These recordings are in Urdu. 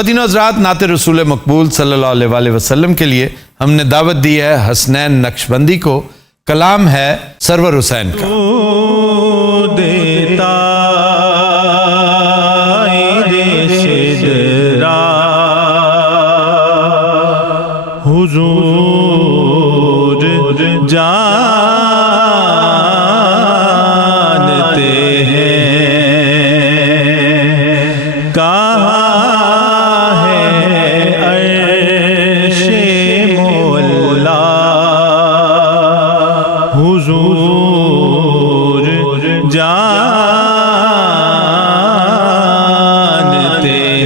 خواتین و حضرات، نعت رسول مقبول صلی اللہ علیہ وسلم کے لیے ہم نے دعوت دی ہے حسنین نقشبندی کو. کلام ہے سرور حسین کا. حضور جانتے ہیں کہاں ہے عرش مولا. حضور جانتے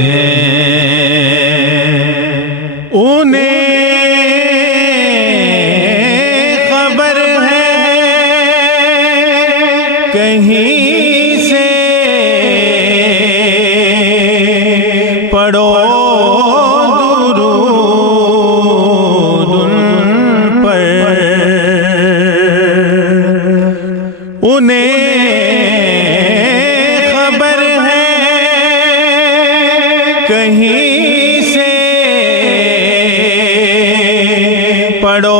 ہیں انہیں کہیں سے پڑھو درود ان پر. انہیں خبر ہے کہیں سے پڑھو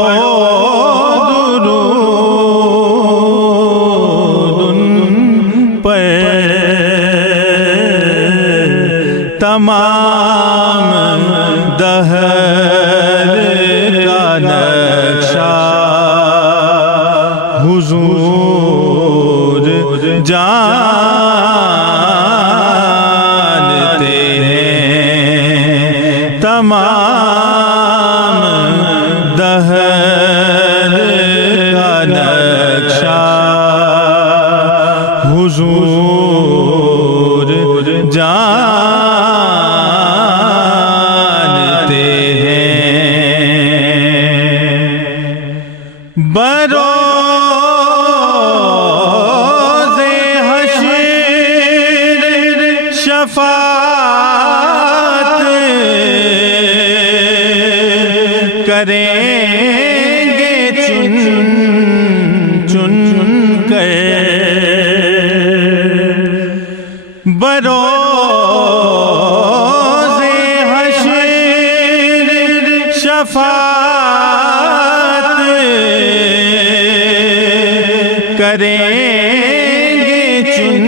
تمام دہر کا نقشہ. حضور جانتے ہیں تمام دہر کا نقشہ. حضور جانتے ہیں بروز حشر شفاعت کریں گے چن چن کر. بروز حشر شفاعت کریں گے چن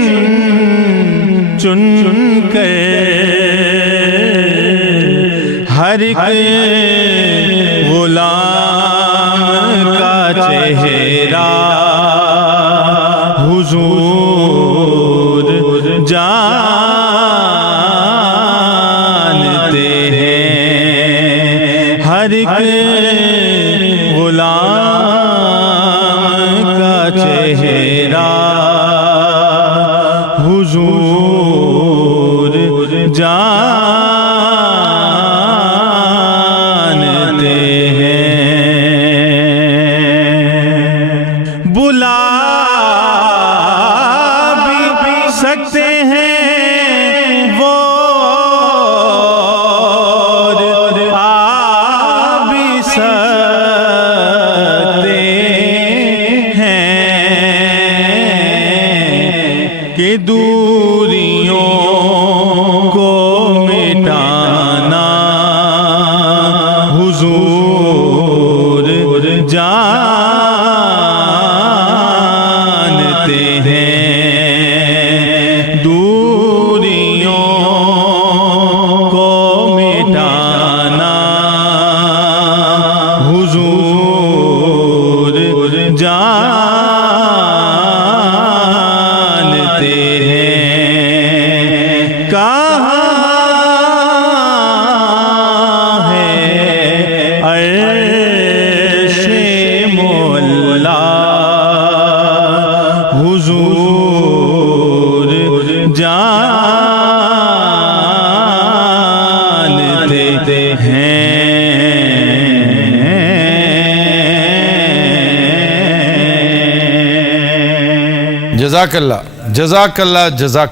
چن کر. ہر ایک غلام کا چہرہ حضور جانتے ہیں. ہر ایک غلام کا چہرہ حضور جانتے ہیں. بلا سکتے ہیں وہ آ بھی سکتے ہیں کہ دوریوں کو مٹانا حضور جانتے ہیں. دوریوں کو مٹانا حضور جانتے ہیں. کہاں ہے عرش مولا. حضور جانتے ہیں. جزاک اللہ جزاک اللہ جزاک اللہ.